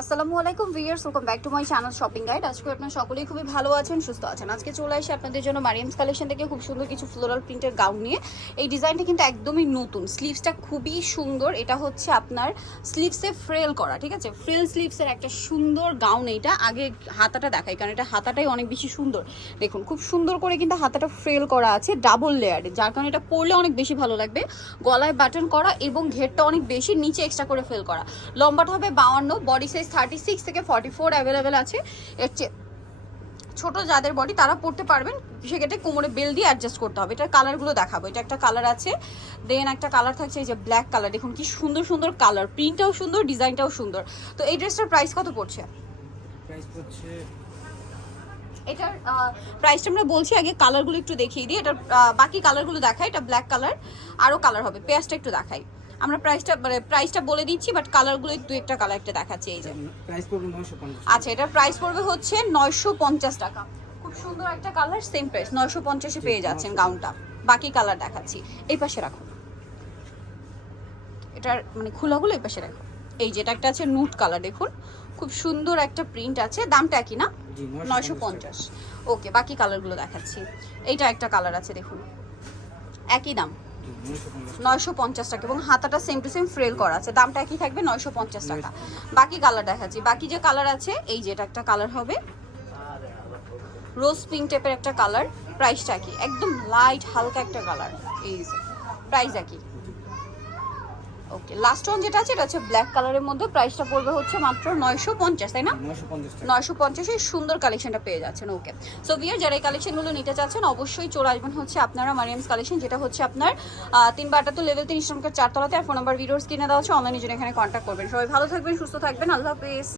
আসসালামু আলাইকুম viewers welcome back to my channel shopping guide আজকে আপনারা সকলেই খুবই ভালো আছেন, সুস্থ আছেন। আজকে চলে আসি আপনাদের জন্য মারিয়ামস কালেকশন থেকে খুব সুন্দর কিছু ফ্লোরাল প্রিন্টের গাউন নিয়ে। এই ডিজাইনটা কিন্তু একদমই নতুন। স্লিভসটা খুবই সুন্দর। এটা হচ্ছে আপনার স্লিভসে ফ্রেল করা, ঠিক আছে? ফ্রেল স্লিভসের একটা সুন্দর গাউন এইটা। আগে হাতাটা দেখাই, কারণ এটা হাতাটাই অনেক বেশি সুন্দর। দেখুন, খুব সুন্দর করে কিন্তু হাতাটা ফ্রেল করা আছে ডাবল লেয়ারে যার কারণে এটা পরলে অনেক বেশি ভালো লাগবে। গলায় বাটন করা এবং ঘেরটা অনেক বেশি, নিচে এক্সট্রা করে ফেল করা। লম্বাটা হবে বাউান্ন বডি সাইজ থার্টি সিক্স থেকে ফর্টি ফোর অ্যাভেলেবেল আছে। এর চেয়ে ছোট যাদের বডি তারা পড়তে পারবেন। সেক্ষেত্রে কোমরে বেল দিয়ে অ্যাডজাস্ট করতে হবে। এটার কালারগুলো দেখাবো। এটা একটা কালার আছে। দেন একটা কালার থাকছে এই যে ব্ল্যাক কালার দেখুন কি সুন্দর সুন্দর কালার প্রিন্টটাও সুন্দর ডিজাইনটাও সুন্দর। তো এই ড্রেসটার প্রাইস কত পড়ছে? প্রাইস এটার প্রাইসটা আমরা বলছি আগে কালারগুলো একটু দেখিয়ে দিই। এটার বাকি কালারগুলো দেখাই। এটা ব্ল্যাক কালার আরও কালার হবে। পেঁয়াজটা একটু দেখাই। আমরা প্রাইসটা মানে প্রাইসটা বলে দিচ্ছি বাট কালারগুলো একটু একটা কালার একটা দেখাচ্ছি এই যে। প্রাইস পড়বে নয়শো পঞ্চাশ আচ্ছা এটার প্রাইস পড়বে হচ্ছে নয়শো পঞ্চাশ টাকা। খুব সুন্দর একটা কালার সেম প্রাইস নয়শো পঞ্চাশে পেয়ে যাচ্ছেন গাউনটা বাকি কালার দেখাচ্ছি। এই পাশে রাখো। এটার মানে খোলাগুলো এই পাশে রাখো। এই যেটা একটা আছে নুট কালার দেখুন। খুব সুন্দর একটা প্রিন্ট আছে। দামটা একই না? নয়শো পঞ্চাশ ওকে বাকি কালারগুলো দেখাচ্ছি। এইটা একটা কালার আছে দেখুন। একই দাম। নয়শো পঞ্চাশ টাকা এবং হাতাটা সেম টু সেম ফ্রেল করা আছে। দামটা একই থাকবে নয়শো পঞ্চাশ টাকা। বাকি কালার দেখাচ্ছি বাকি যে কালার আছে, এই যে এটা একটা কালার হবে। রোজ পিঙ্ক টাইপের একটা কালার প্রাইসটা কি একদম লাইট হালকা একটা কালার এই প্রাইস একই। ওকে লাস্ট ওয়ান যেটা আছে এটা হচ্ছে ব্ল্যাক কালারের মধ্যে প্রাইসটা পড়বে হচ্ছে মাত্র নয়শো পঞ্চাশ তাই না? নয়শো পঞ্চাশ নয়শো সুন্দর কালেকশনটা পেয়ে যাচ্ছেন ওকে সো বিয়ার যারা এই কালেকশনগুলো নিতে চাচ্ছেন অবশ্যই চলে আসবেন হচ্ছে আপনারা মারিয়ামস কালেকশন যেটা হচ্ছে আপনার তিন বারটা তো লেভেল তিরিশ নম্বর চারতলাতে আর ফোন নাম্বার ভিডিওস কিনে দেওয়া হচ্ছে অনলাইনে জন্য এখানে কন্ট্যাক্ট করবেন। সবাই ভালো থাকবেন সুস্থ থাকবেন আল্লাহ হাফেজ।